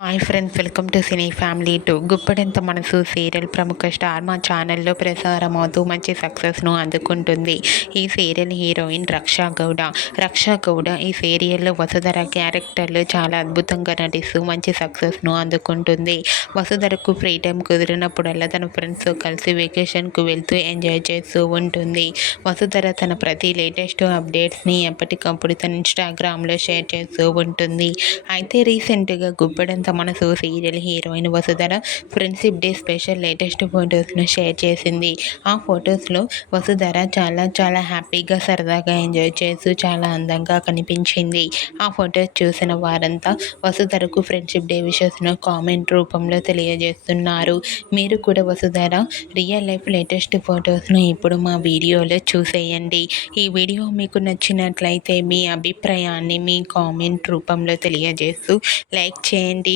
Hi friends welcome to cine family to Guppedantha Manasu serial ప్రముఖ star మా ఛానల్లో ప్రసారమవుతూ మంచి సక్సెస్ను అందుకుంటుంది. ఈ సీరియల్ హీరోయిన్ రక్షా గౌడ. రక్షా గౌడ ఈ సీరియల్లో వసుధర క్యారెక్టర్లు చాలా అద్భుతంగా నటిస్తూ మంచి సక్సెస్ను అందుకుంటుంది. వసుధరకు ఫ్రీ టైం కుదిరినప్పుడల్లా తన ఫ్రెండ్స్తో కలిసి వెకేషన్కు వెళ్తూ ఎంజాయ్ చేస్తూ ఉంటుంది. వసుధర తన ప్రతి లేటెస్ట్ అప్డేట్స్ని ఎప్పటికప్పుడు తన ఇన్స్టాగ్రామ్లో షేర్ చేస్తూ ఉంటుంది. అయితే రీసెంట్గా గుప్పడంత అంత Manasu serial heroine Vasudhara friendship day special latest ఫొటోస్ను share చేసింది. ఆ ఫొటోస్లో వసుధర చాలా చాలా హ్యాపీగా సరదాగా ఎంజాయ్ చేస్తూ చాలా అందంగా కనిపించింది. ఆ ఫొటోస్ చూసిన వారంతా వసుధరకు ఫ్రెండ్షిప్ డే విషెస్ను కామెంట్ రూపంలో తెలియజేస్తున్నారు. మీరు కూడా వసుధర రియల్ లైఫ్ లేటెస్ట్ ఫొటోస్ను ఇప్పుడు మా వీడియోలో చూసేయండి. ఈ వీడియో మీకు నచ్చినట్లయితే మీ అభిప్రాయాన్ని మీ కామెంట్ రూపంలో తెలియజేస్తూ లైక్ చేయండి.